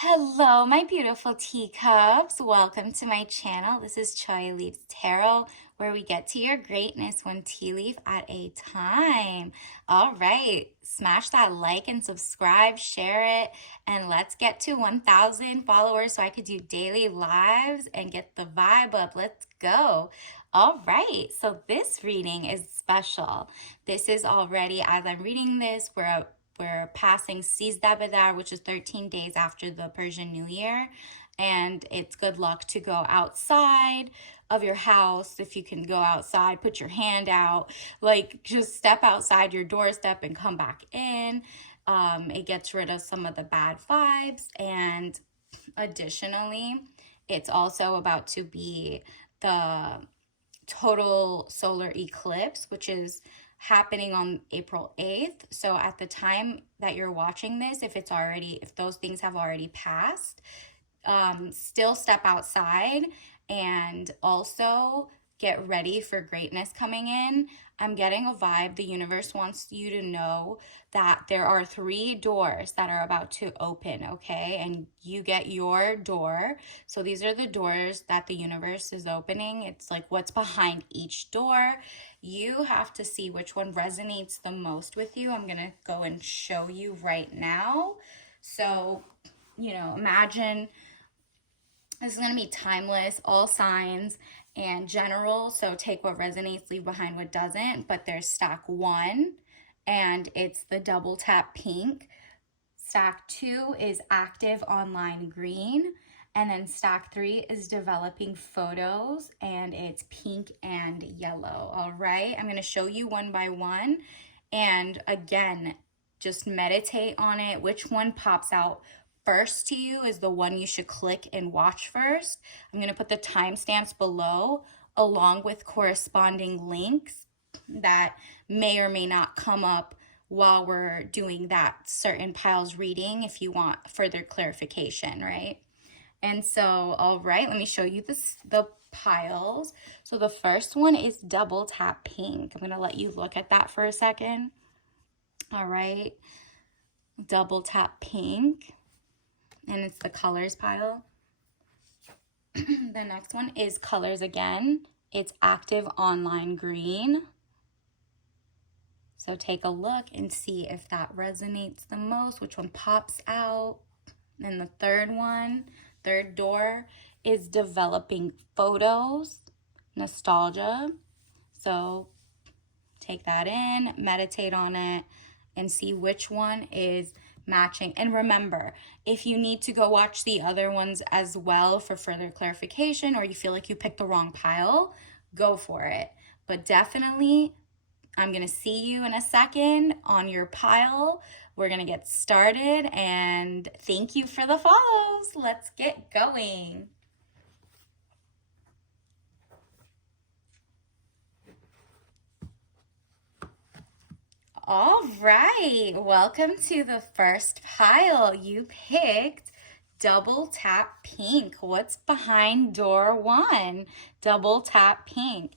Hello, my beautiful teacups. Welcome to my channel. This is Choi Leaves Tarot, where we get to your greatness one tea leaf at a time. All right, smash that like and subscribe, share it, and let's get to 1,000 followers so I could do daily lives and get the vibe up. Let's go. All right, so this reading is special. This is already, as I'm reading this, we're passing Sis Dabadar, which is 13 days after the Persian New Year. And it's good luck to go outside of your house. If you can go outside, put your hand out, like just step outside your doorstep and come back in. It gets rid of some of the bad vibes. And additionally, it's also about to be the total solar eclipse, which is happening on April 8th. So at the time that you're watching this, if those things have already passed, still step outside and also get ready for greatness coming in. I'm getting a vibe. The universe wants you to know that there are 3 doors that are about to open, okay? And you get your door. So these are the doors that the universe is opening. It's like what's behind each door. You have to see which one resonates the most with you. I'm going to go and show you right now. So, imagine this is going to be timeless, all signs, and general. So take what resonates, leave behind what doesn't. But there's stack 1, and it's the double tap pink. Stack 2 is active online green. And then stack 3 is developing photos, and it's pink and yellow. All right, I'm going to show you one by one. And again, just meditate on it. Which one pops out first to you is the one you should click and watch first. I'm going to put the timestamps below along with corresponding links that may or may not come up while we're doing that certain pile's reading if you want further clarification, right? And so, all right, let me show you the piles. So the first one is double tap pink. I'm going to let you look at that for a second. All right, double tap pink, and it's the colors pile. The next one is colors again. It's active online green. So take a look and see if that resonates the most, which one pops out. And the third door is developing photos, nostalgia. So take that in, meditate on it, and see which one is matching. And remember, if you need to go watch the other ones as well for further clarification, or you feel like you picked the wrong pile, go for it. But definitely, I'm going to see you in a second on your pile. We're going to get started, and thank you for the follows. Let's get going. All right, welcome to the first pile. You picked double tap pink. What's behind door 1? Double tap pink.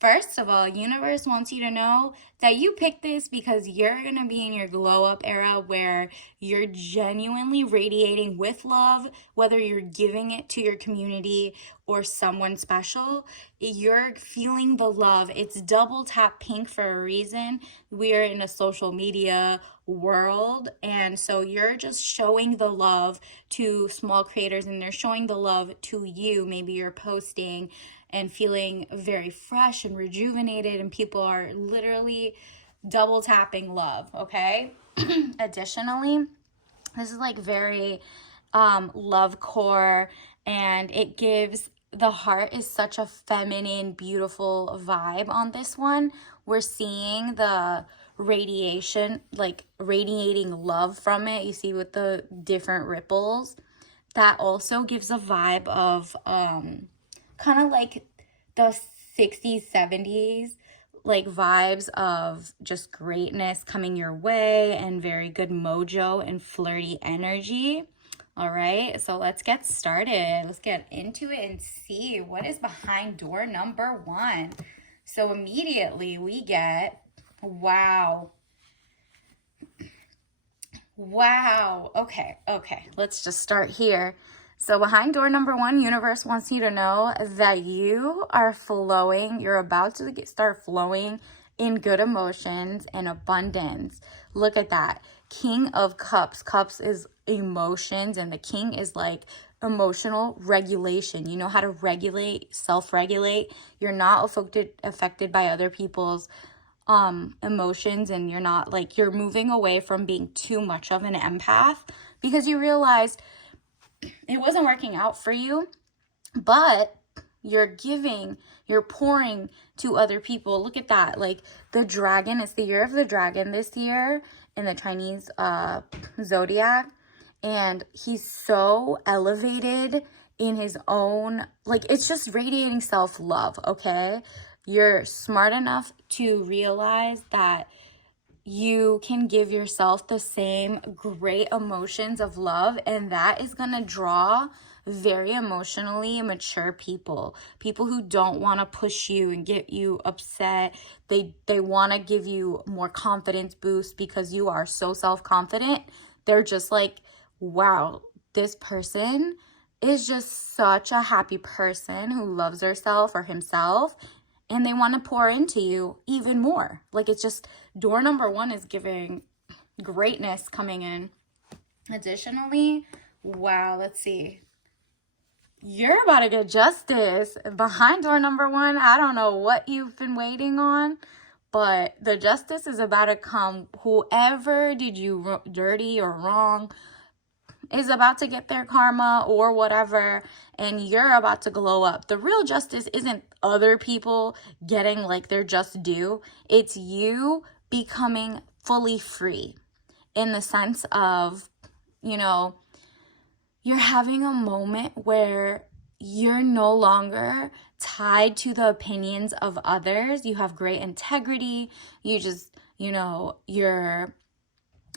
First of all, universe wants you to know that you picked this because you're going to be in your glow up era where you're genuinely radiating with love, whether you're giving it to your community or someone special. You're feeling the love. It's double tap pink for a reason. We are in a social media world, and so you're just showing the love to small creators, and they're showing the love to you. Maybe you're posting and feeling very fresh and rejuvenated, and people are literally double tapping love, okay? Additionally, this is like very love core, and it gives the heart is such a feminine, beautiful vibe on this one. We're seeing the radiation, like radiating love from it. You see with the different ripples. That also gives a vibe of kind of like the 60s, 70s, like vibes of just greatness coming your way and very good mojo and flirty energy. All right, so let's get started. Let's get into it and see what is behind door number 1. So immediately we get, wow, Wow. Okay. Let's just start here. So behind door number one, universe wants you to know that you are flowing. You're about to start flowing in good emotions and abundance. Look at that. King of Cups. Cups is emotions, and the king is like emotional regulation. You know how to regulate, self-regulate. You're not affected by other people's emotions, and you're not like, you're moving away from being too much of an empath because you realized it wasn't working out for you, but you're giving, you're pouring to other people. Look at that. Like the dragon, it's the year of the dragon this year in the Chinese zodiac, and he's so elevated in his own, like, it's just radiating self-love. Okay, you're smart enough to realize that you can give yourself the same great emotions of love, and that is going to draw very emotionally mature people who don't want to push you and get you upset. They want to give you more confidence boost because you are so self-confident. They're just like, wow, this person is just such a happy person who loves herself or himself, and they want to pour into you even more. Like, it's just, door number one is giving greatness coming in. Additionally, wow, let's see. You're about to get justice behind door number one. I don't know what you've been waiting on, but the justice is about to come. Whoever did you dirty or wrong is about to get their karma or whatever, and you're about to glow up. The real justice isn't other people getting like their just due. It's you becoming fully free, in the sense of, you know, you're having a moment where you're no longer tied to the opinions of others. You have great integrity. You just, you know, you're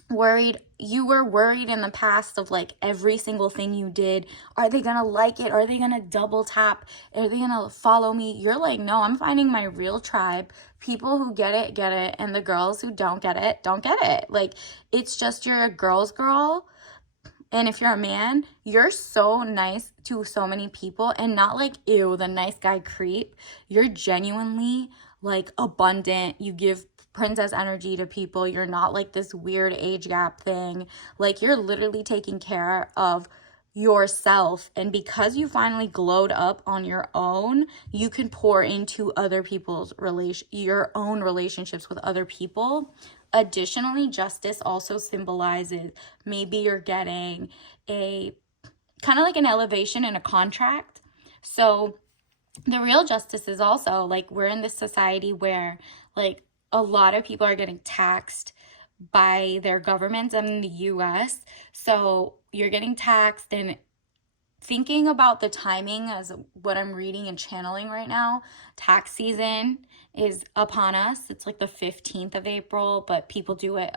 worried. You were worried in the past of like every single thing you did. Are they gonna like it? Are they gonna double tap? Are they gonna follow me? You're like, no, I'm finding my real tribe. People who get it, get it. And the girls who don't get it, don't get it. Like, it's just, you're a girl's girl. And if you're a man, you're so nice to so many people, and not like, ew, the nice guy creep. You're genuinely like abundant. You give princess energy to people. You're not like this weird age gap thing. Like, you're literally taking care of yourself. And because you finally glowed up on your own, you can pour into other people's your own relationships with other people. Additionally, justice also symbolizes maybe you're getting a kind of like an elevation in a contract. So the real justice is also like, we're in this society where like a lot of people are getting taxed by their governments. I'm in the US. So you're getting taxed, and thinking about the timing as what I'm reading and channeling right now, tax season is upon us. It's like the 15th of April, but people do it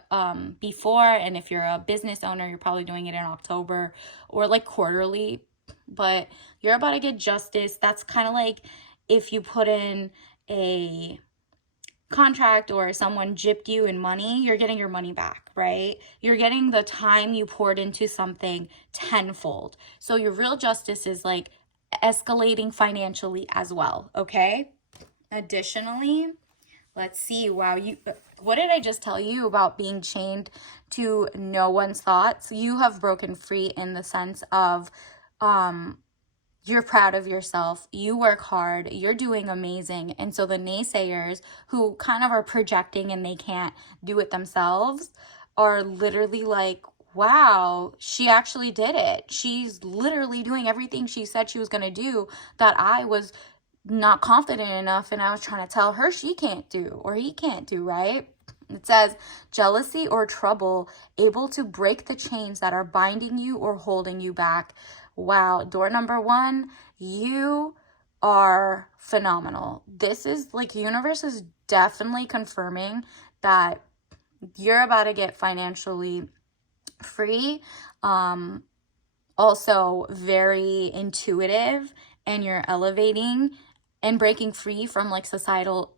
before. And if you're a business owner, you're probably doing it in October or like quarterly. But you're about to get justice. That's kind of like if you put in a contract or someone gypped you in money, you're getting your money back, right? You're getting the time you poured into something tenfold. So your real justice is like escalating financially as well, okay? Additionally, let's see, wow, what did I just tell you about being chained to no one's thoughts? You have broken free in the sense of you're proud of yourself, you work hard, you're doing amazing. And so the naysayers who kind of are projecting and they can't do it themselves are literally like, wow, she actually did it. She's literally doing everything she said she was going to do that I was not confident enough, and I was trying to tell her she can't do or he can't do, right? It says, jealousy or trouble, able to break the chains that are binding you or holding you back. Wow, door number one, you are phenomenal. This is like, universe is definitely confirming that you're about to get financially free. Also very intuitive, and you're elevating and breaking free from like societal,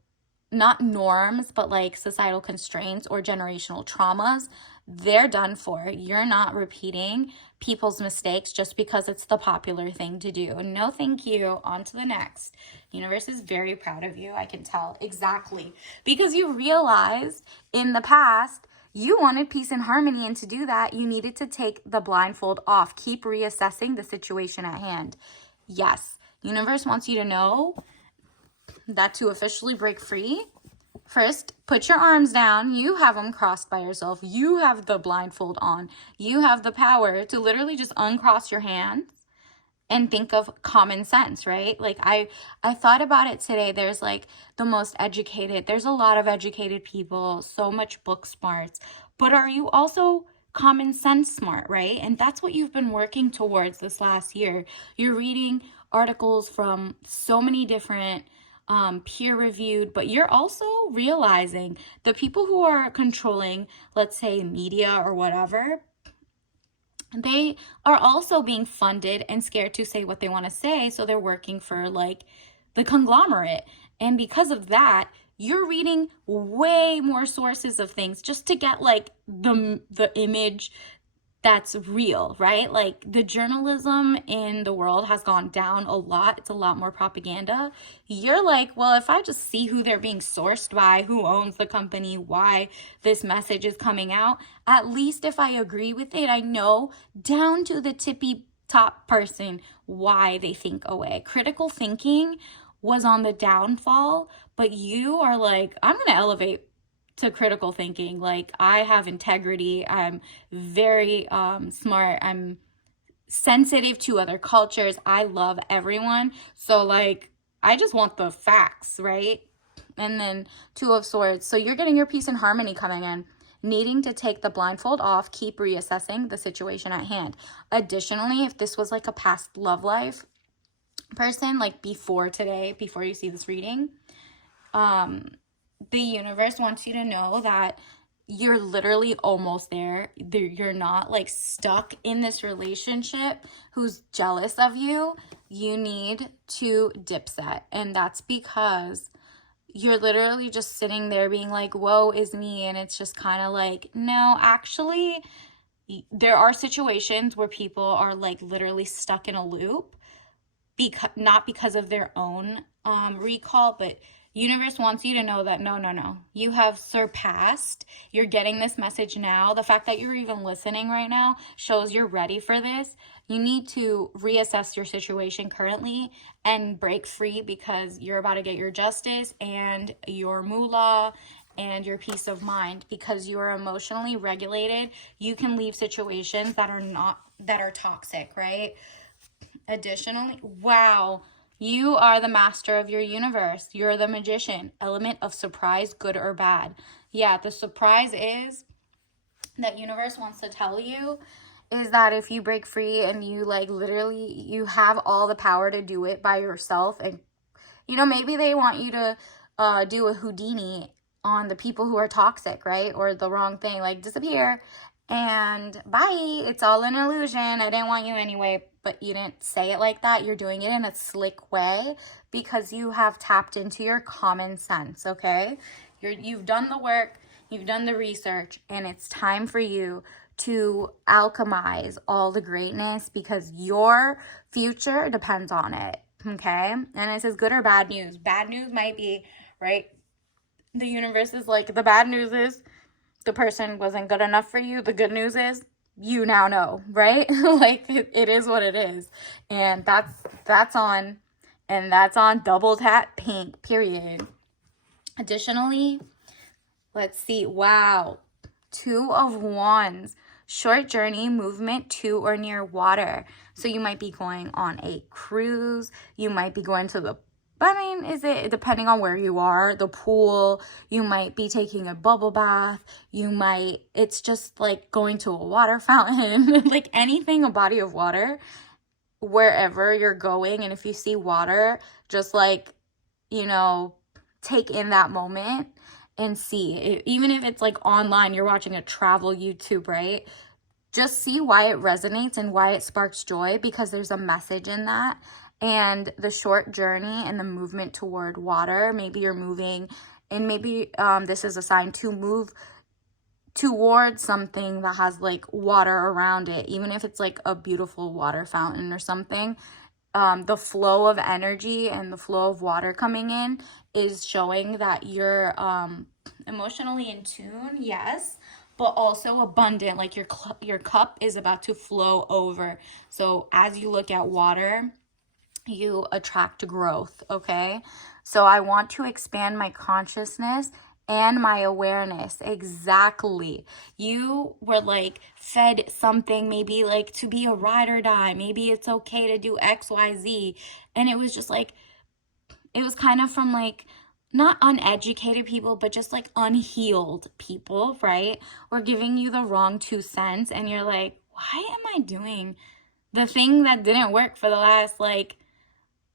not norms, but like societal constraints or generational traumas. they're done for. You're not repeating people's mistakes just because it's the popular thing to do. No, thank you. On to the next. Universe is very proud of you. I can tell exactly, because you realized in the past you wanted peace and harmony, and to do that, you needed to take the blindfold off. Keep reassessing the situation at hand. Yes, universe wants you to know that to officially break free, first, put your arms down. You have them crossed by yourself. You have the blindfold on. You have the power to literally just uncross your hands and think of common sense, right? Like I thought about it today. There's like the most educated, there's a lot of educated people, so much book smarts, but are you also common sense smart, right? And that's what you've been working towards this last year. You're reading articles from so many different peer-reviewed, but you're also realizing the people who are controlling, let's say, media or whatever, they are also being funded and scared to say what they want to say, so they're working for like the conglomerate. And because of that, you're reading way more sources of things just to get like the image that's real, right? Like the journalism in the world has gone down a lot. It's a lot more propaganda. You're like, well, if I just see who they're being sourced by, who owns the company, why this message is coming out, at least if I agree with it, I know down to the tippy top person why they think away. Critical thinking was on the downfall, but you are like, I'm going to elevate to critical thinking. Like I have integrity. I'm very smart. I'm sensitive to other cultures. I love everyone. So like I just want the facts, right? And then Two of Swords. So you're getting your peace and harmony coming in. Needing to take the blindfold off, keep reassessing the situation at hand. Additionally, if this was like a past love life person, like before today, before you see this reading, the universe wants you to know that you're literally almost there. You're not like stuck in this relationship who's jealous of you. You need to dip set. And that's because you're literally just sitting there being like, woe is me. And it's just kind of like, no, actually, there are situations where people are like literally stuck in a loop, not because of their own recall, but universe wants you to know that no, you have surpassed. You're getting this message now. The fact that you're even listening right now shows you're ready for this. You need to reassess your situation currently and break free, because you're about to get your justice and your moolah and your peace of mind. Because you are emotionally regulated, you can leave situations that are toxic, right? Additionally, wow, you are the master of your universe. You're the magician. Element of surprise, good or bad. Yeah, the surprise is that universe wants to tell you is that if you break free and you like literally, you have all the power to do it by yourself. And, you know, maybe they want you to do a Houdini on the people who are toxic, right? Or the wrong thing, like disappear and bye. It's all an illusion. I didn't want you anyway. But you didn't say it like that. You're doing it in a slick way because you have tapped into your common sense, okay? You've done the work, you've done the research, and it's time for you to alchemize all the greatness, because your future depends on it, okay? And it says good or bad news. Bad news might be, right? The universe is like, the bad news is the person wasn't good enough for you. The good news is you now know, right? Like it is what it is. And that's on double tap pink, period. Additionally, let's see. Wow. Two of Wands. Short journey, movement to or near water. So you might be going on a cruise. You might be going to the, I mean, is it depending on where you are, the pool, you might be taking a bubble bath, it's just like going to a water fountain, like anything, a body of water, wherever you're going. And if you see water, just like, you know, take in that moment and see, even if it's like online, you're watching a travel YouTube, right? Just see why it resonates and why it sparks joy, because there's a message in that. And the short journey and the movement toward water, maybe you're moving, and maybe this is a sign to move towards something that has like water around it, even if it's like a beautiful water fountain or something. The flow of energy and the flow of water coming in is showing that you're emotionally in tune, yes, but also abundant. Like your cup is about to flow over. So as you look at water, you attract growth, okay? So I want to expand my consciousness and my awareness. Exactly. You were like fed something, maybe like to be a ride or die. Maybe it's okay to do XYZ. And it was just like, it was kind of from like, not uneducated people, but just like unhealed people, right? Or giving you the wrong 2 cents. And you're like, why am I doing the thing that didn't work for the last like,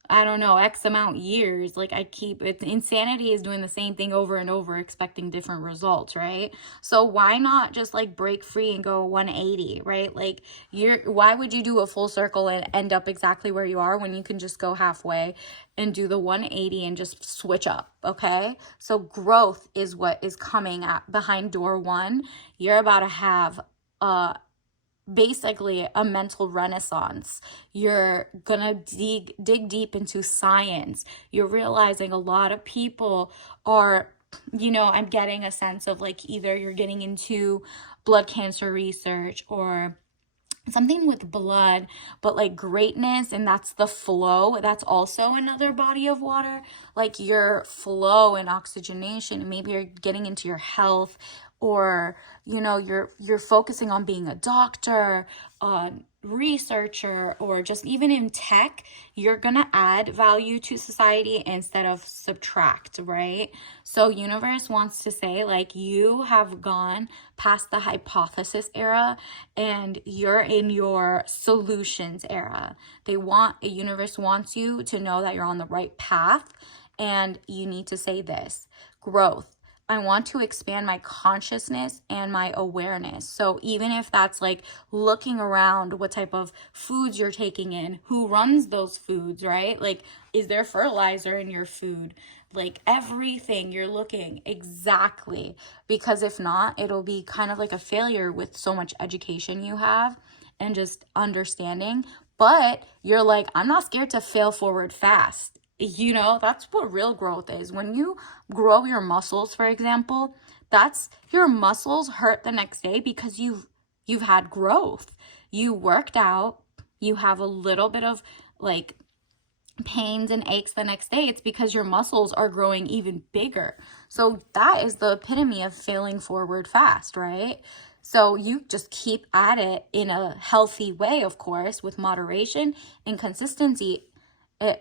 I don't know, X amount years? Like it's insanity is doing the same thing over and over, expecting different results, right? So why not just like break free and go 180, right? Like why would you do a full circle and end up exactly where you are when you can just go halfway and do the 180 and just switch up, okay? So growth is what is coming at behind door 1. You're about to have basically a mental renaissance. You're gonna dig deep into science. You're realizing a lot of people are, I'm getting a sense of like either you're getting into blood cancer research or something with blood, but like greatness, and that's the flow. That's also another body of water, like your flow and oxygenation. And maybe you're getting into your health, or you're focusing on being a doctor, researcher, or just even in tech. You're gonna add value to society instead of subtract, right? So universe wants to say like you have gone past the hypothesis era and you're in your solutions era. Universe wants you to know that you're on the right path, and you need to say this: growth. I want to expand my consciousness and my awareness. So even if that's like looking around what type of foods you're taking in, who runs those foods, right? Like, is there fertilizer in your food? Like everything you're looking exactly, because if not, it'll be kind of like a failure with so much education you have and just understanding. But you're like, I'm not scared to fail forward fast. That's what real growth is. When you grow your muscles, for example, that's your muscles hurt the next day because you've had growth. You worked out, you have a little bit of like pains and aches the next day. It's because your muscles are growing even bigger. So that is the epitome of failing forward fast, right? So you just keep at it in a healthy way, of course, with moderation and consistency.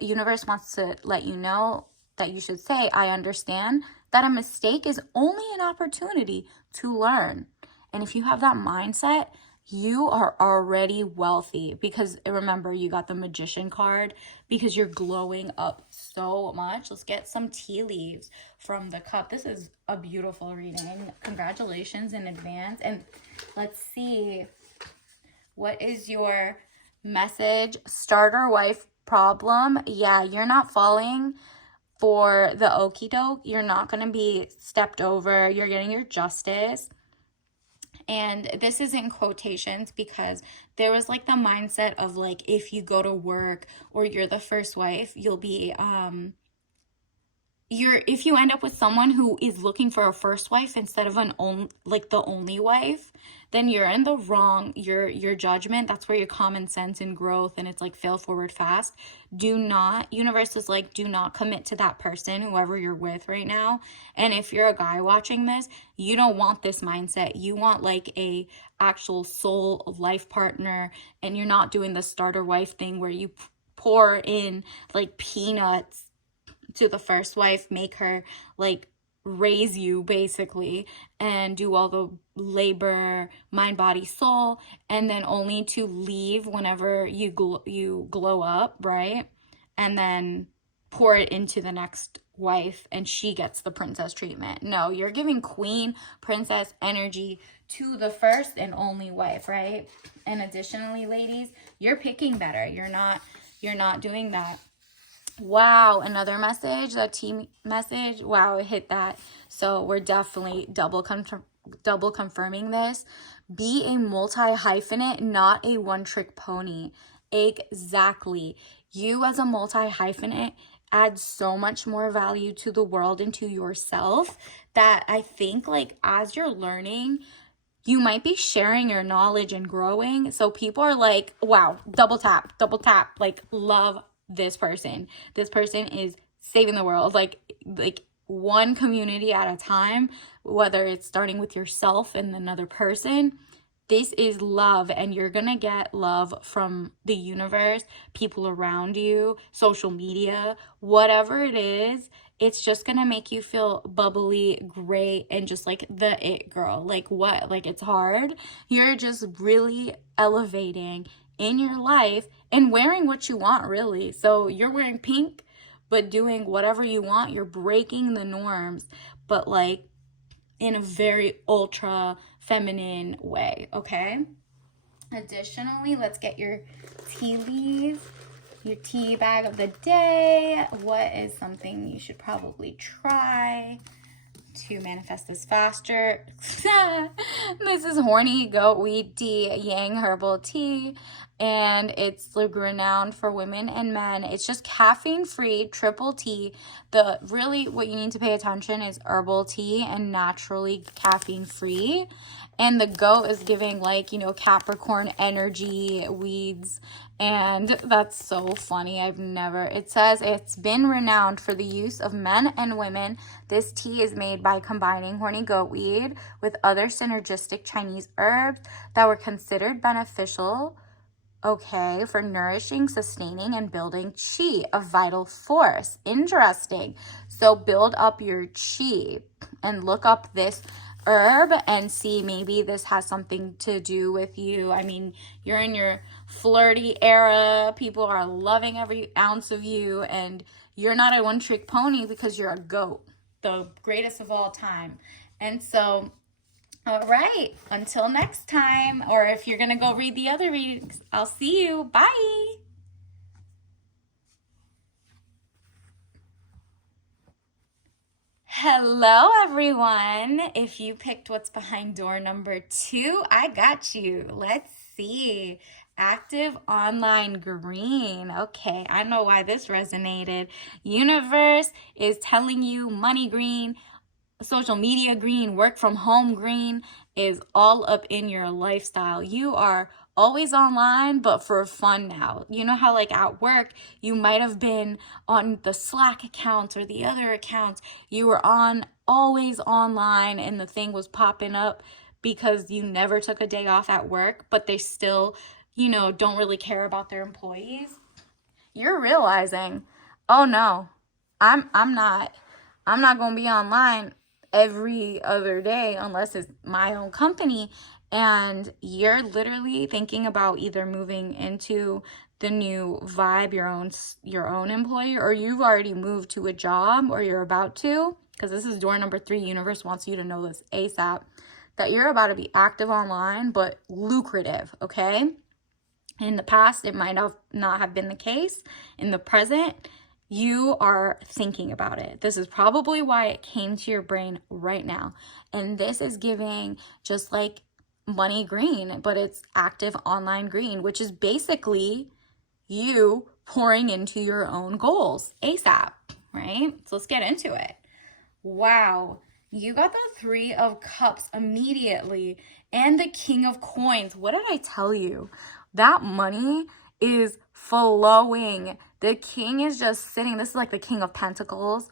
Universe wants to let you know that you should say, I understand that a mistake is only an opportunity to learn. And if you have that mindset, you are already wealthy, because remember, you got the Magician card because you're glowing up so much. Let's get some tea leaves from the cup. This is a beautiful reading. Congratulations in advance. And let's see, what is your message? Starter wife problem. Yeah, you're not falling for the okie doke. You're not going to be stepped over. You're getting your justice. And this is in quotations because there was like the mindset of like, if you go to work or you're the first wife, you'll be if you end up with someone who is looking for a first wife instead of the only wife, then you're in the wrong. Your judgment, that's where your common sense and growth, and it's like fail forward fast. Universe is like, do not commit to that person, whoever you're with right now. And if you're a guy watching this, you don't want this mindset. You want like a actual soul life partner, and you're not doing the starter wife thing where you pour in like peanuts to the first wife, make her like raise you basically, and do all the labor, mind, body, soul, and then only to leave whenever you glow up, right? And then pour it into the next wife and she gets the princess treatment. No, you're giving queen, princess energy to the first and only wife, right? And additionally, ladies, you're picking better. You're not doing that. Wow, another message, that team message. Wow, it hit that. So we're definitely double double confirming this. Be a multi-hyphenate, not a one-trick pony. Exactly. You as a multi-hyphenate add so much more value to the world and to yourself that I think like as you're learning, you might be sharing your knowledge and growing. So people are like, wow, double tap, like love this person. This person is saving the world. Like one community at a time, whether it's starting with yourself and another person. This is love, and you're gonna get love from the universe, people around you, social media, whatever it is. It's just gonna make you feel bubbly, great, and just like the it girl. Like what? Like it's hard. You're just really elevating in your life and wearing what you want, really. So you're wearing pink, but doing whatever you want. You're breaking the norms, but like in a very ultra feminine way, okay? Additionally, let's get your tea leaves, your tea bag of the day. What is something you should probably try to manifest this faster? This is Horny Goat Weed Tea, Yang Herbal Tea, and it's renowned for women and men. It's just caffeine-free, triple tea. Really what you need to pay attention is herbal tea and naturally caffeine-free. And the goat is giving like, Capricorn energy, weeds. And that's so funny. It says it's been renowned for the use of men and women. This tea is made by combining horny goat weed with other synergistic Chinese herbs that were considered beneficial, for nourishing, sustaining, and building qi, a vital force. Interesting. So build up your qi and look up this herb and see maybe this has something to do with you. I mean, you're in your flirty era. People are loving every ounce of you, and you're not a one-trick pony because you're a goat, the greatest of all time. And so, all right, until next time, or if you're going to go read the other readings, I'll see you. Bye. Hello, everyone. If you picked what's behind door number 2, I got you. Let's see. Active online green. Okay, I know why this resonated. Universe is telling you money green, social media green, work from home green is all up in your lifestyle. You are always online, but for fun now. You know how like at work, you might have been on the Slack account or the other accounts. You were always online and the thing was popping up because you never took a day off at work, but they still, don't really care about their employees. You're realizing, oh no, I'm not going to be online every other day unless it's my own company. And you're literally thinking about either moving into the new vibe, your own employer, or you've already moved to a job or you're about to, because this is door number 3. Universe wants you to know this ASAP, that you're about to be active online, but lucrative, okay? In the past, it might not have been the case. In the present, you are thinking about it. This is probably why it came to your brain right now. And this is giving just like money green, but it's active online green, which is basically you pouring into your own goals ASAP, right? So let's get into it. Wow. You got the 3 of Cups immediately and the King of Coins. What did I tell you? That money is flowing. The king is just sitting. This is like the King of Pentacles.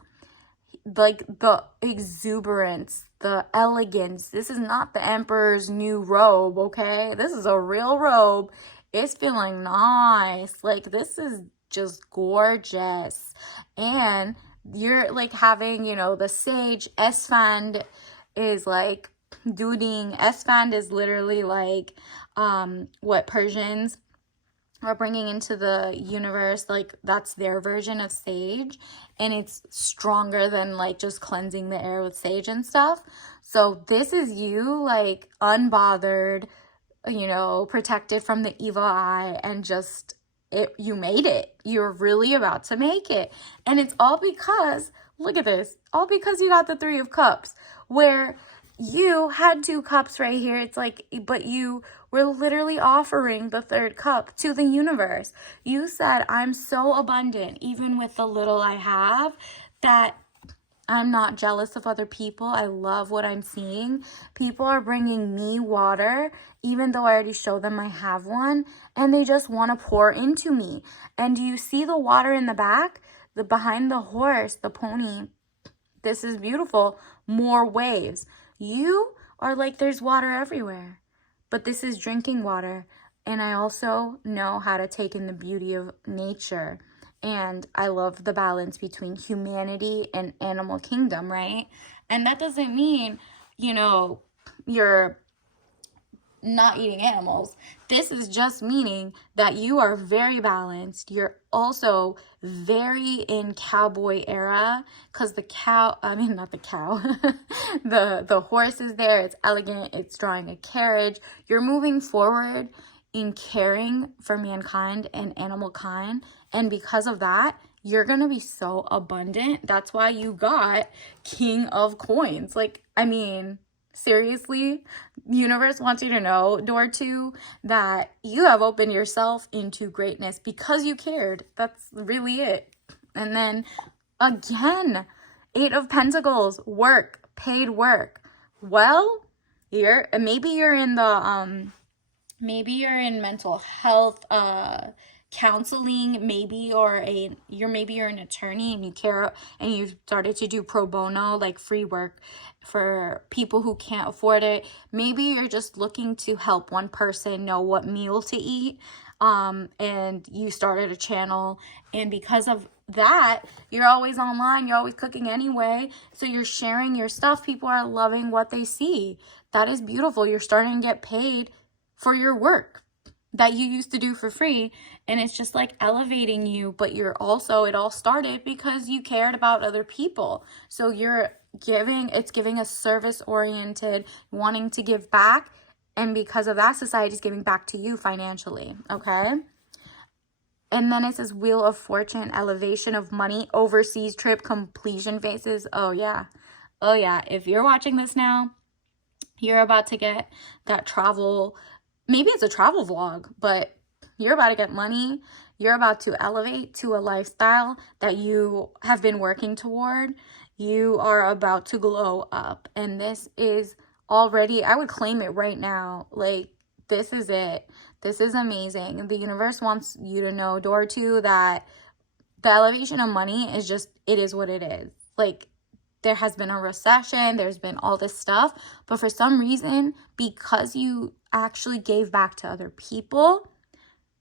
Like the exuberance, the elegance. This is not the Emperor's new robe, okay? This is a real robe. It's feeling nice. Like this is just gorgeous. And you're like having, the sage. Esfand is like doing. Esfand is literally like what Persians are bringing into the universe. Like that's their version of sage, and it's stronger than like just cleansing the air with sage and stuff. So this is you like unbothered, protected from the evil eye, and just you made it. You're really about to make it. And it's all because, look at this, all because you got the 3 of Cups, where you had 2 cups right here. It's like, but you were literally offering the 3rd cup to the universe. You said, I'm so abundant, even with the little I have, that I'm not jealous of other people. I love what I'm seeing. People are bringing me water, even though I already showed them I have one, and they just want to pour into me. And do you see the water in the back? The behind the horse, the pony. This is beautiful. More waves. You are like, there's water everywhere, but this is drinking water. And I also know how to take in the beauty of nature. And I love the balance between humanity and animal kingdom, right? And that doesn't mean, you're not eating animals. This is just meaning that you are very balanced. You're also very in cowboy era, because not the cow, the horse is there. It's elegant. It's drawing a carriage. You're moving forward in caring for mankind and animal kind. And because of that, you're going to be so abundant. That's why you got King of Coins. Seriously, universe wants you to know, door 2, that you have opened yourself into greatness because you cared. That's really it. And then again, 8 of Pentacles, work, paid work. Well, maybe you're in mental health counseling. Maybe you're an attorney and you care, and you've started to do pro bono, like free work for people who can't afford it. Maybe you're just looking to help one person know what meal to eat, and you started a channel, and because of that, you're always online, you're always cooking anyway, so you're sharing your stuff. People are loving what they see. That is beautiful. You're starting to get paid for your work that you used to do for free, and it's just like elevating you. But it all started because you cared about other people. So it's giving a service oriented, wanting to give back, and because of that, society is giving back to you financially. Okay. And then it says Wheel of Fortune, elevation of money, overseas trip, completion phases. Oh yeah, if you're watching this now, you're about to get that travel. Maybe it's a travel vlog, but you're about to get money. You're about to elevate to a lifestyle that you have been working toward. You are about to glow up. And this is already, I would claim it right now. Like, this is it. This is amazing. The universe wants you to know, door 2, that the elevation of money is just, it is what it is. Like, there has been a recession, there's been all this stuff, but for some reason, because you actually gave back to other people,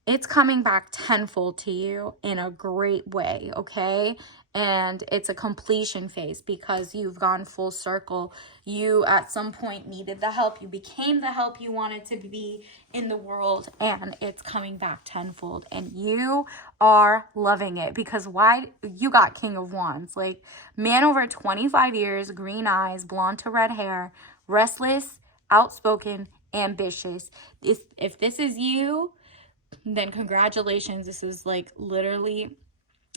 it's coming back tenfold to you in a great way, okay? And it's a completion phase because you've gone full circle. You at some point needed the help. You became the help you wanted to be in the world, and it's coming back tenfold. And you are loving it because why? You got King of Wands. Like, man over 25 years, green eyes, blonde to red hair, restless, outspoken, ambitious. If this is you, then congratulations. This is like literally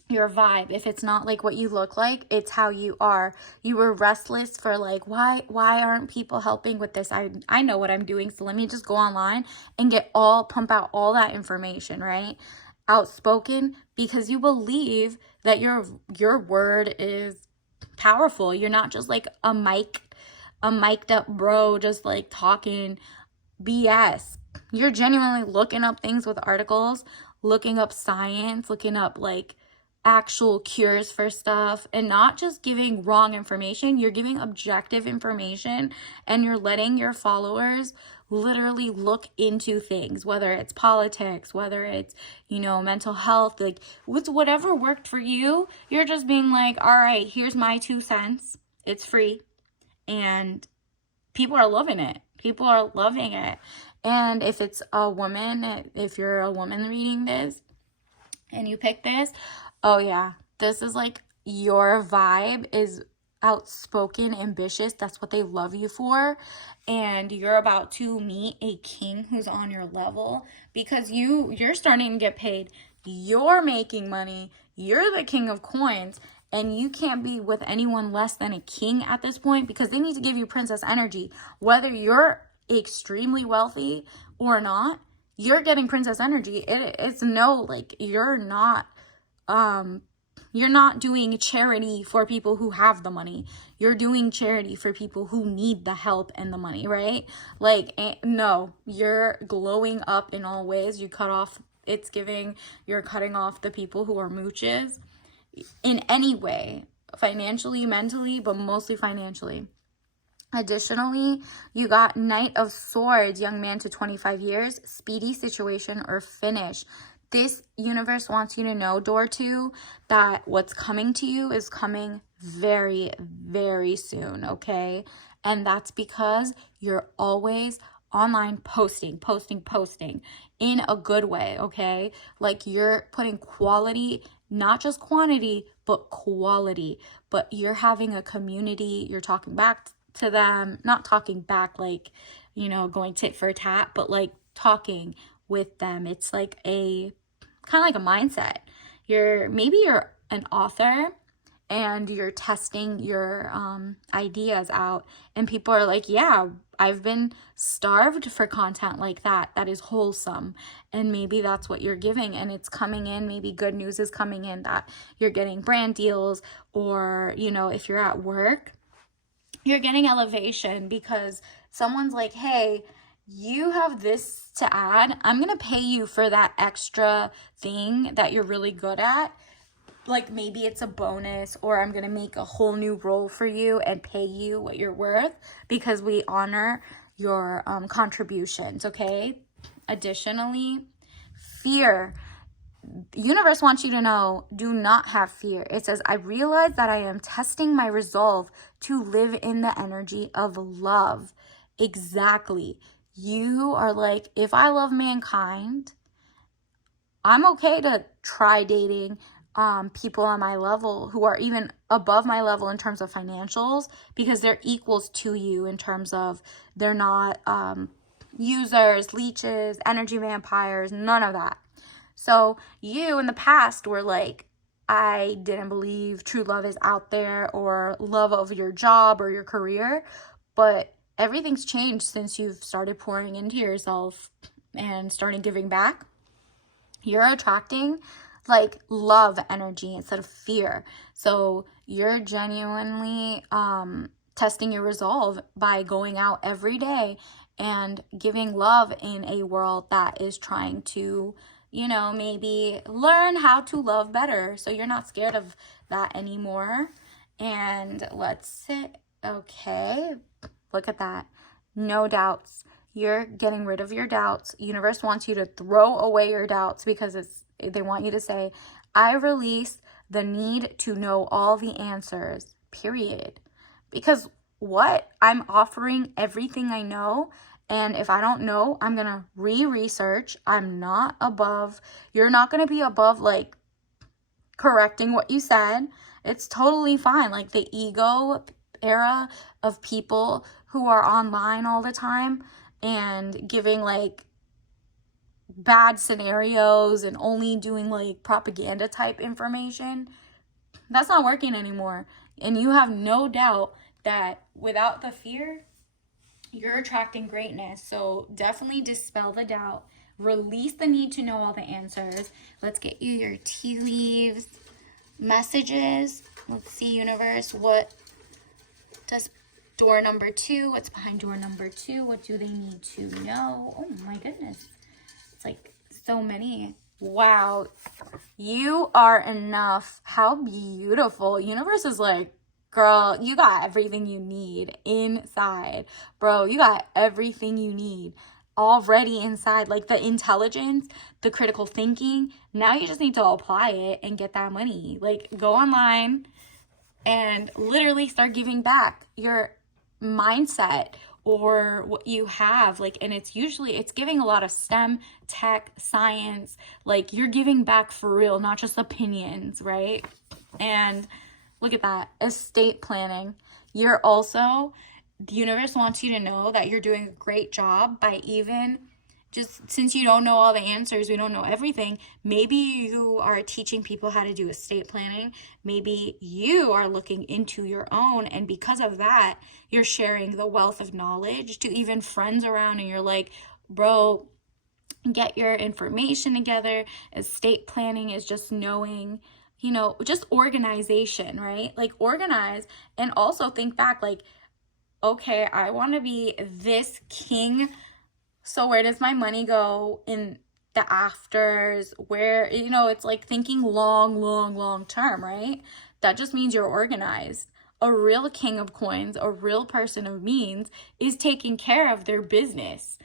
your vibe. If it's not like what you look like, it's how you are. You were restless for like, why aren't people helping with this? I know what I'm doing, so let me just go online and pump out all that information, right? Outspoken because you believe that your word is powerful. You're not just like a mic'd up bro just like talking BS. You're genuinely looking up things with articles, looking up science, looking up like actual cures for stuff, and not just giving wrong information. You're giving objective information, and you're letting your followers literally look into things, whether it's politics, whether it's, mental health, like whatever worked for you. You're just being like, all right, here's my 2 cents. It's free. And people are loving it. People are loving it. And if it's a woman, if you're a woman reading this and you pick this, oh yeah, this is like your vibe is outspoken, ambitious. That's what they love you for. And you're about to meet a king who's on your level because you're starting to get paid. You're making money. You're the King of Coins. and you can't be with anyone less than a king at this point, because they need to give you princess energy. Whether you're extremely wealthy or not, you're getting princess energy. It's no, like, you're not doing charity for people who have the money. You're doing charity for people who need the help and the money, right? Like, no, you're glowing up in all ways. You're cutting off the people who are mooches in any way, financially, mentally, but mostly financially. Additionally, you got Knight of Swords, young man to 25 years, speedy situation or finish. This universe wants you to know, door 2, that what's coming to you is coming very, very soon, okay? And that's because you're always online posting in a good way, okay? Like, you're putting quality, not just quantity, but quality. But you're having a community, you're talking back to them, not talking back like, going tit for tat, but like talking with them. It's like a kind of like a mindset. Maybe you're an author and you're testing your ideas out, and people are like, yeah, I've been starved for content like that is wholesome. And maybe that's what you're giving, and it's coming in. Maybe good news is coming in, that you're getting brand deals, or if you're at work, you're getting elevation because someone's like, hey, you have this to add. I'm going to pay you for that extra thing that you're really good at. Like, maybe it's a bonus, or I'm going to make a whole new role for you and pay you what you're worth, because we honor your contributions, okay? Additionally, fear. The universe wants you to know, do not have fear. It says, I realize that I am testing my resolve to live in the energy of love. Exactly. You are like, if I love mankind, I'm okay to try dating people on my level who are even above my level in terms of financials, because they're equals to you in terms of they're not users, leeches, energy vampires, none of that. So you in the past were like, I didn't believe true love is out there, or love of your job or your career, but everything's changed since you've started pouring into yourself and starting giving back. You're attracting like love energy instead of fear. So you're genuinely testing your resolve by going out every day and giving love in a world that is trying to, maybe learn how to love better. So you're not scared of that anymore. And let's see. Okay, look at that. No doubts. You're getting rid of your doubts. Universe wants you to throw away your doubts, because they want you to say, I release the need to know all the answers, period. Because I'm offering everything I know. And if I don't know, I'm going to research. I'm not above. You're not going to be above like correcting what you said. It's totally fine. Like, the ego era of people who are online all the time and giving like bad scenarios and only doing like propaganda type information, that's not working anymore. And you have no doubt that without the fear, you're attracting greatness. So definitely dispel the doubt. Release the need to know all the answers. Let's get you your tea leaves messages. Let's see, universe, what does door number 2, what's behind door number 2? What do they need to know? Oh my goodness. It's like so many. Wow. You are enough. How beautiful. Universe is like, girl, you got everything you need inside. Bro, you got everything you need already inside. Like, the intelligence, the critical thinking. Now you just need to apply it and get that money. Like, go online and literally start giving back your mindset or what you have. Like, and it's giving a lot of STEM, tech, science. Like, you're giving back for real, not just opinions, right? And look at that, estate planning. The universe wants you to know that you're doing a great job by even just since you don't know all the answers, we don't know everything, maybe you are teaching people how to do estate planning. Maybe you are looking into your own, and because of that, you're sharing the wealth of knowledge to even friends around, and you're like, bro, get your information together. Estate planning is just knowing, just organization, right? Like organize, and also think back, like, okay, I want to be this king. So where does my money go in the afters? Where, it's like thinking long term, right? That just means you're organized. A real king of coins, a real person of means is taking care of their business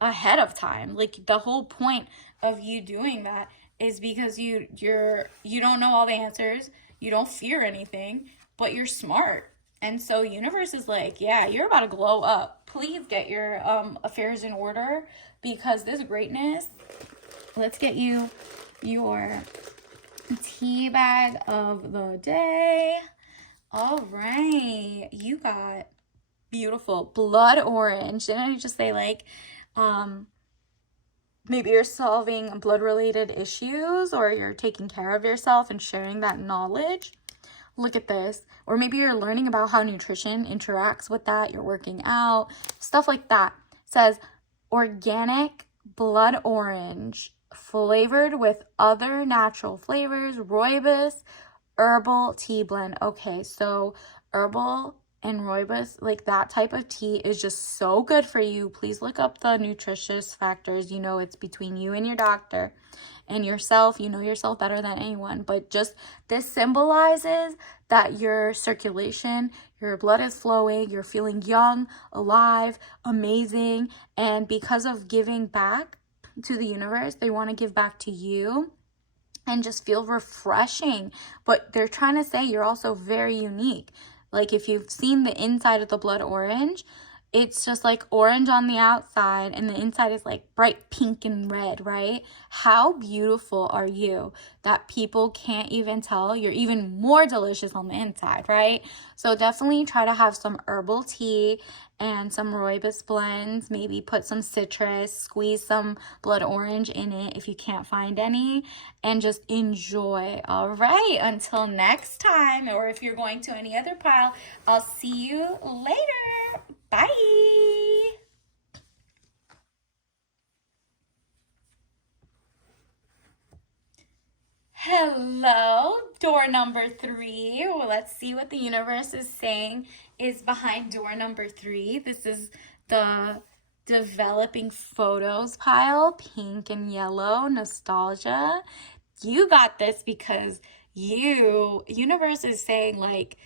ahead of time. Like the whole point of you doing that is because you don't know all the answers, you don't fear anything, but you're smart. And so universe is like, yeah, you're about to glow up. Please get your affairs in order, because this greatness. Let's get you your tea bag of the day. All right, you got beautiful blood orange. Didn't I just say, like, maybe you're solving blood related issues, or you're taking care of yourself and sharing that knowledge? Look at this. Or maybe you're learning about how nutrition interacts with that. You're working out, stuff like that. It says organic blood orange flavored with other natural flavors, rooibos herbal tea blend. Okay, so herbal and rooibos, like that type of tea is just so good for you. Please look up the nutritious factors. It's between you and your doctor and yourself. You know yourself better than anyone, but just this symbolizes that your circulation, your blood is flowing, you're feeling young, alive, amazing, and because of giving back to the universe, they want to give back to you and just feel refreshing. But they're trying to say you're also very unique. Like if you've seen the inside of the blood orange, it's just like orange on the outside and the inside is like bright pink and red, right? How beautiful are you that people can't even tell you're even more delicious on the inside, right? So definitely try to have some herbal tea and some rooibos blends. Maybe put some citrus, squeeze some blood orange in it if you can't find any, and just enjoy. All right, until next time, or if you're going to any other pile, I'll see you later. Bye. Hello, door number 3. Well, let's see what the universe is saying is behind door number 3. This is the developing photos pile, pink and yellow, nostalgia. You got this because universe is saying, like,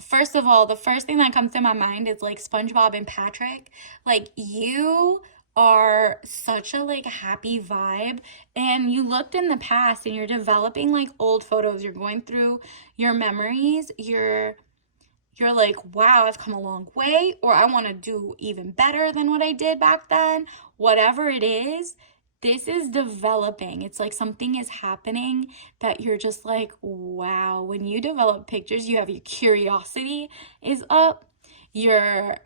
first of all, the first thing that comes to my mind is like SpongeBob and Patrick. Like you are such a like happy vibe, and you looked in the past and you're developing like old photos. You're going through your memories. You're like, wow, I've come a long way, or I want to do even better than what I did back then. Whatever it is, this is developing. It's like something is happening that you're just like, wow. When you develop pictures, you have your curiosity is up, you're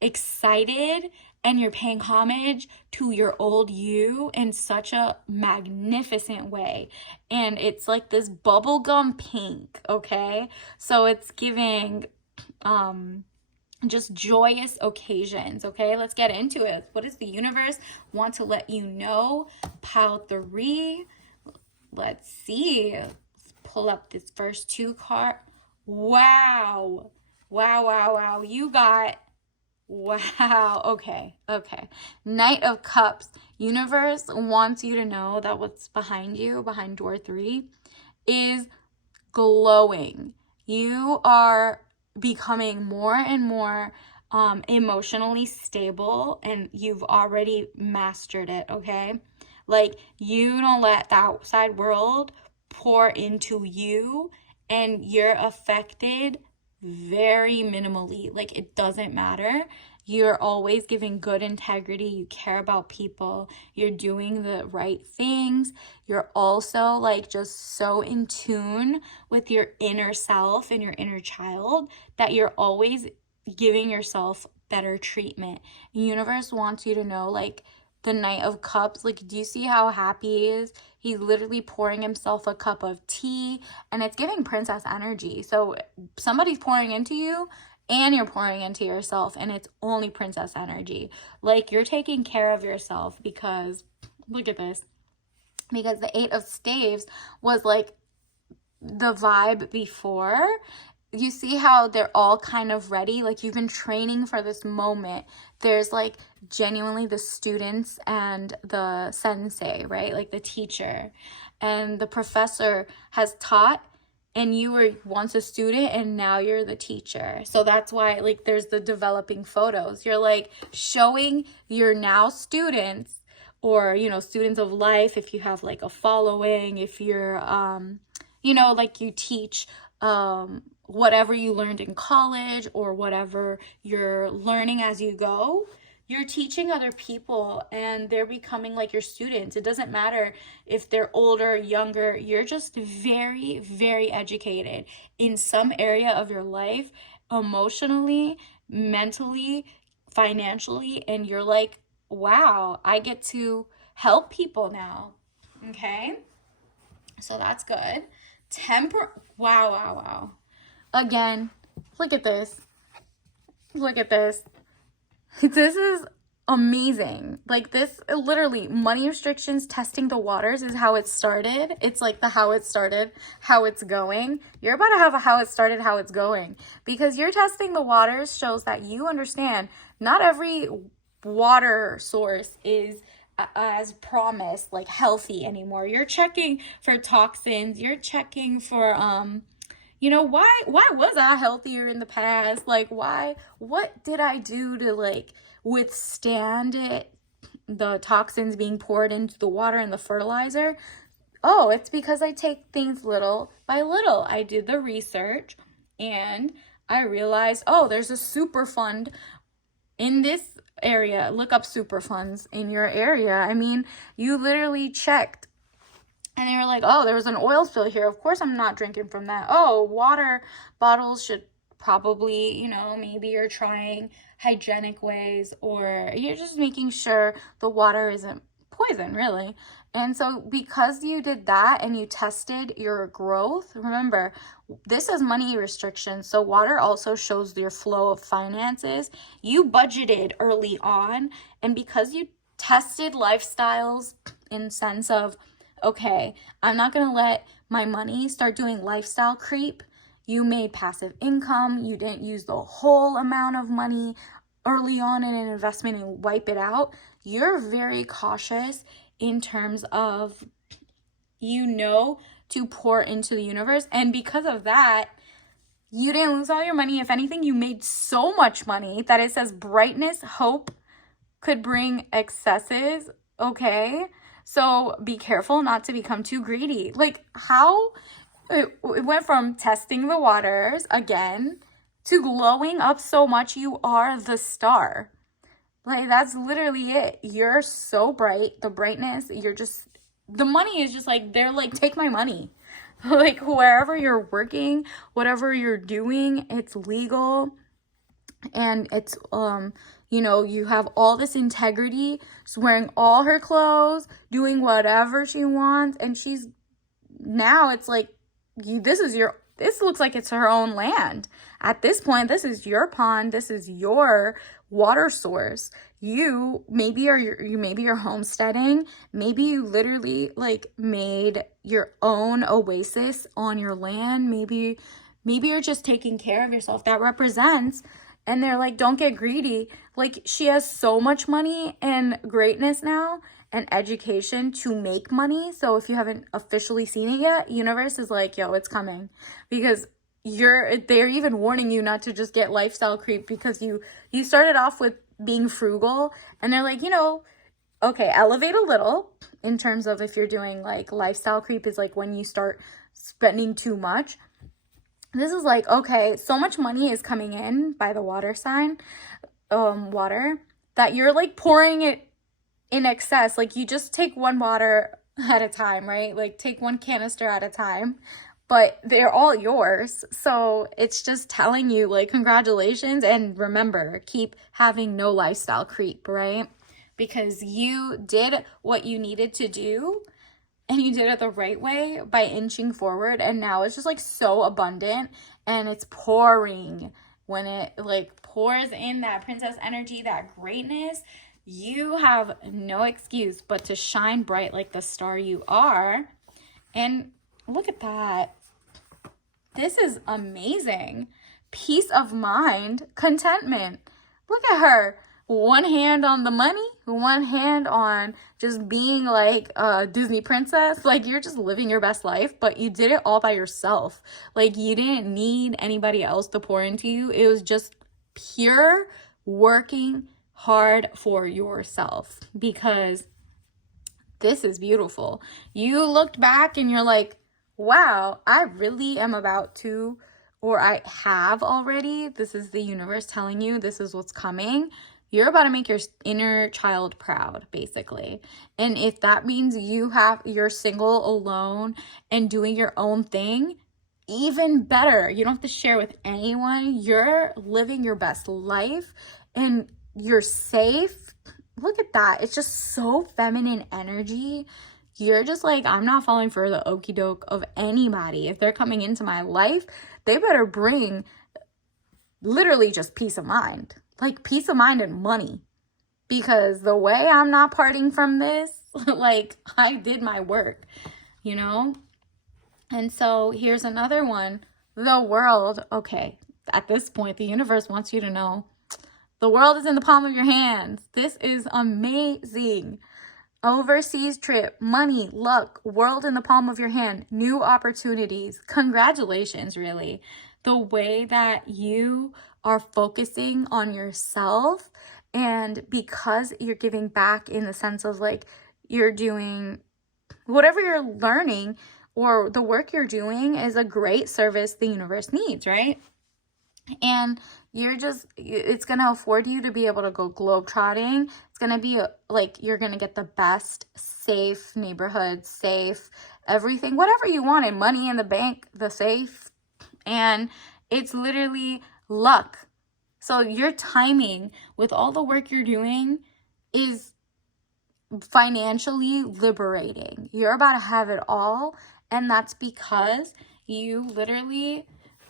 excited, and you're paying homage to your old you in such a magnificent way. And it's like this bubblegum pink, okay? So it's giving just joyous occasions. Okay, let's get into it. What does the universe want to let you know? Pile 3. Let's see. Let's pull up this first 2 card. Wow. You got, wow. Okay. Knight of Cups. Universe wants you to know that what's behind you, behind door 3, is glowing. You are becoming more and more emotionally stable, and you've already mastered it, okay? Like you don't let the outside world pour into you, and you're affected very minimally. Like it doesn't matter. You're always giving good integrity. You care about people. You're doing the right things. You're also like just so in tune with your inner self and your inner child that you're always giving yourself better treatment. The universe wants you to know, like, the Knight of Cups. Like, do you see how happy he is? He's literally pouring himself a cup of tea, and it's giving princess energy. So somebody's pouring into you, and you're pouring into yourself, and it's only princess energy. Like, you're taking care of yourself because, look at this, because the Eight of Staves was like the vibe before. You see how they're all kind of ready? Like, you've been training for this moment. There's like genuinely the students and the sensei, right? Like the teacher and the professor has taught, and you were once a student and now you're the teacher. So that's why, like, there's the developing photos. You're like showing your now students, or, you know, students of life, if you have like a following, if you're you know, like you teach whatever you learned in college or whatever you're learning as you go, you're teaching other people and they're becoming like your students. It doesn't matter if they're older, younger, you're just very, very educated in some area of your life, emotionally, mentally, financially, and you're like, wow, I get to help people now. Okay? So that's good. Wow, wow, wow. Again, look at this. Look at this. This is amazing. Like, this literally, money restrictions, testing the waters is how it started. It's like the how it started, how it's going. You're about to have a how it started, how it's going. Because you're testing the waters shows that you understand not every water source is as promised, like healthy anymore. You're checking for toxins. You're checking for, you know, why was I healthier in the past? Like, what did I do to like withstand it? The toxins being poured into the water and the fertilizer. Oh, it's because I take things little by little. I did the research and I realized, oh, there's a super fund in this area. Look up super funds in your area. I mean, you literally checked and they were like, oh, there was an oil spill here. Of course I'm not drinking from that. Oh, water bottles should probably, you know, maybe you're trying hygienic ways, or you're just making sure the water isn't poison, really. And so because you did that and you tested your growth, remember, this is money restrictions. So water also shows your flow of finances. You budgeted early on, and because you tested lifestyles in sense of, okay, I'm not going to let my money start doing lifestyle creep. You made passive income. You didn't use the whole amount of money early on in an investment and wipe it out. You're very cautious in terms of, you know, to pour into the universe. And because of that, you didn't lose all your money. If anything, you made so much money that it says brightness, hope could bring excesses. Okay. So be careful not to become too greedy. Like, how it went from testing the waters again to glowing up so much you are the star. Like, that's literally it. You're so bright. The brightness, you're just, the money is just like, they're like, take my money. Like, wherever you're working, whatever you're doing, it's legal. And it's, you know, you have all this integrity. She's wearing all her clothes, doing whatever she wants. And she's, now it's like, this looks like it's her own land. At this point, this is your pond. This is your water source. You maybe you're homesteading. Maybe you literally like made your own oasis on your land. Maybe you're just taking care of yourself. That represents, and they're like, don't get greedy. Like, she has so much money and greatness now and education to make money. So if you haven't officially seen it yet, universe is like, yo, it's coming. Because they're even warning you not to just get lifestyle creep, because you started off with being frugal, and they're like, you know, okay, elevate a little in terms of if you're doing like lifestyle creep is like when you start spending too much. This is like, okay, so much money is coming in by the water sign, water, that you're like pouring it in excess. Like, you just take one water at a time, right? Like, take one canister at a time, but they're all yours. So it's just telling you, like, congratulations. And remember, keep having no lifestyle creep, right? because you did what you needed to do and you did it the right way by inching forward, and now it's just like so abundant and it's pouring. When it like pours in that princess energy, that greatness, you have no excuse but to shine bright like the star you are. And look at that. This is amazing. Peace of mind, contentment. Look at her. One hand on the money, one hand on just being like a Disney princess. Like, you're just living your best life, but you did it all by yourself. Like, you didn't need anybody else to pour into you. It was just pure working hard for yourself, because this is beautiful. You looked back and you're like, wow, I really am about to, or I have already. This is the universe telling you this is what's coming. You're about to make your inner child proud, basically. And if that means you're single, alone, and doing your own thing, even better. You don't have to share with anyone. You're living your best life and you're safe. Look at that. It's just so feminine energy. You're just like, I'm not falling for the okie doke of anybody. If they're coming into my life, they better bring literally just peace of mind. Like, peace of mind and money. Because the way I'm not parting from this, like, I did my work, you know? And so here's another one. The world. Okay, at this point, the universe wants you to know the world is in the palm of your hands. This is amazing. Overseas trip, money, luck, world in the palm of your hand, new opportunities. Congratulations, really. The way that you are focusing on yourself, and because you're giving back in the sense of like you're doing whatever you're learning, or the work you're doing is a great service the universe needs, right? And it's going to afford you to be able to go globetrotting. It's going to be like, you're going to get the best, safe neighborhood, safe everything, whatever you wanted, money in the bank, the safe. And it's literally luck. So your timing with all the work you're doing is financially liberating. You're about to have it all. And that's because you literally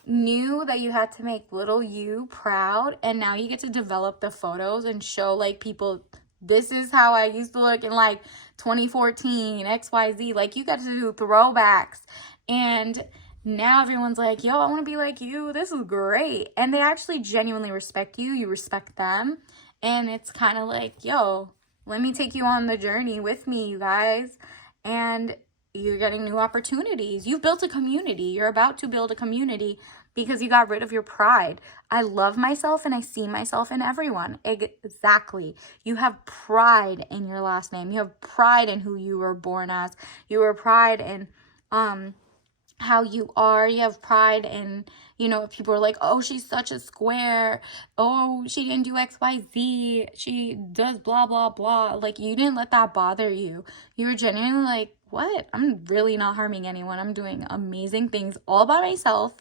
knew that you had to make little you proud, and now you get to develop the photos and show like people, this is how I used to look in like 2014 XYZ. Like, you got to do throwbacks, and now everyone's like, yo, I want to be like you. This is great. And they actually genuinely respect you. You respect them, and it's kind of like, yo, let me take you on the journey with me, you guys. And you're getting new opportunities. You've built a community. You're about to build a community because you got rid of your pride. I love myself and I see myself in everyone. Exactly. You have pride in your last name. You have pride in who you were born as. You have pride in how you are. You have pride in, if people are like, oh, she's such a square. Oh, she didn't do XYZ. She does blah, blah, blah. Like, you didn't let that bother you. You were genuinely like, what? I'm really not harming anyone. I'm doing amazing things all by myself.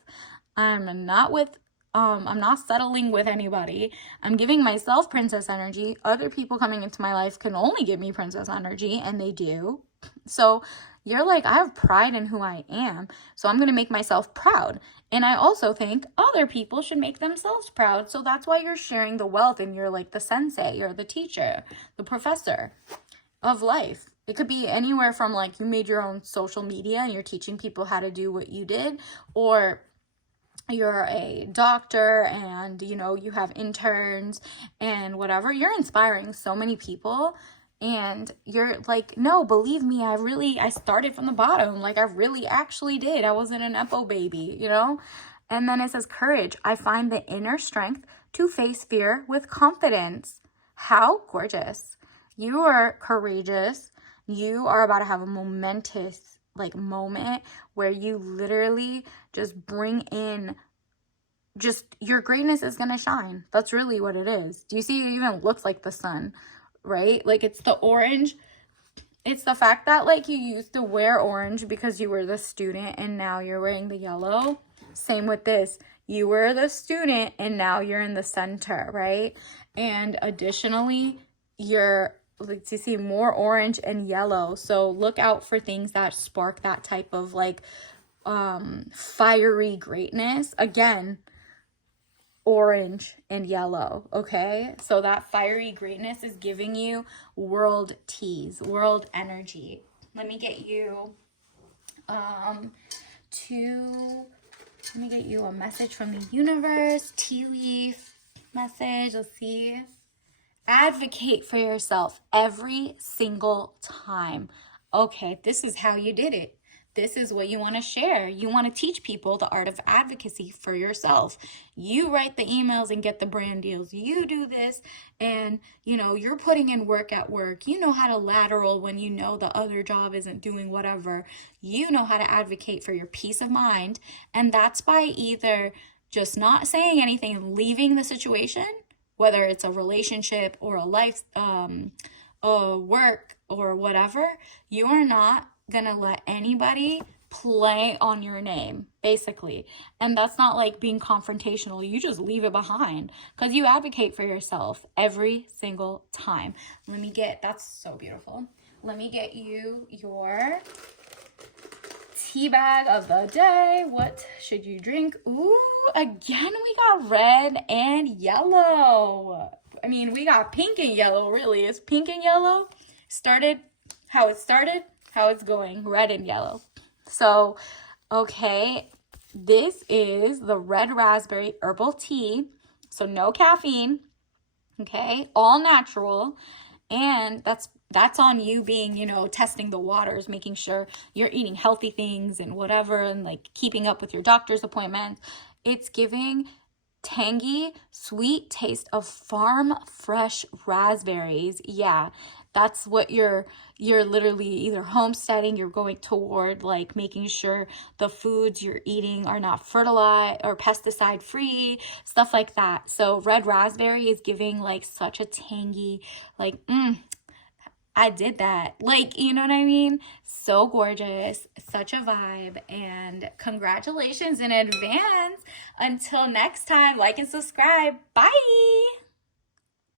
I'm not settling with anybody. I'm giving myself princess energy. Other people coming into my life can only give me princess energy, and they do. So you're like, I have pride in who I am, so I'm going to make myself proud. And I also think other people should make themselves proud. So that's why you're sharing the wealth, and you're like the sensei or the teacher, the professor of life. It could be anywhere from like you made your own social media and you're teaching people how to do what you did, or you're a doctor and you have interns and whatever. You're inspiring so many people, and you're like, no, believe me, I started from the bottom. Like, I really actually did. I wasn't an Epo baby, And then it says, courage. I find the inner strength to face fear with confidence. How gorgeous. You are courageous. You are about to have a momentous moment where you literally just bring in, just your greatness is going to shine. That's really what it is. Do you see? It even looks like the sun, right? Like, it's the orange. It's the fact that like you used to wear orange because you were the student, and now you're wearing the yellow. Same with this. You were the student and now you're in the center, right? And additionally, you're like you see more orange and yellow. So look out for things that spark that type of like fiery greatness. Again, orange and yellow, okay? So that fiery greatness is giving you world teas, world energy. Let me get you a message from the universe, tea leaf message. Let's see. Advocate for yourself every single time. Okay, this is how you did it. This is what you want to share. You want to teach people the art of advocacy for yourself. You write the emails and get the brand deals. You do this, and you're putting in work at work. You know how to lateral when you know the other job isn't doing whatever. You know how to advocate for your peace of mind, and that's by either just not saying anything and leaving the situation, whether it's a relationship or a life, work or whatever. You are not gonna let anybody play on your name, basically. And that's not like being confrontational. You just leave it behind because you advocate for yourself every single time. That's so beautiful. Let me get you your tea bag of the day. What should you drink? Ooh, again, we got red and yellow. I mean, we got pink and yellow, really. It's pink and yellow. How it's going, red and yellow. So, okay, this is the red raspberry herbal tea. So no caffeine, okay, all natural. And that's on you being, testing the waters, making sure you're eating healthy things and whatever, and like keeping up with your doctor's appointments. It's giving tangy, sweet taste of farm fresh raspberries. Yeah, that's what you're literally either homesteading, you're going toward like making sure the foods you're eating are not fertilized or pesticide free, stuff like that. So red raspberry is giving like such a tangy, like, I did that. Like, you know what I mean? So gorgeous, such a vibe, and congratulations in advance. Until next time, like and subscribe. Bye.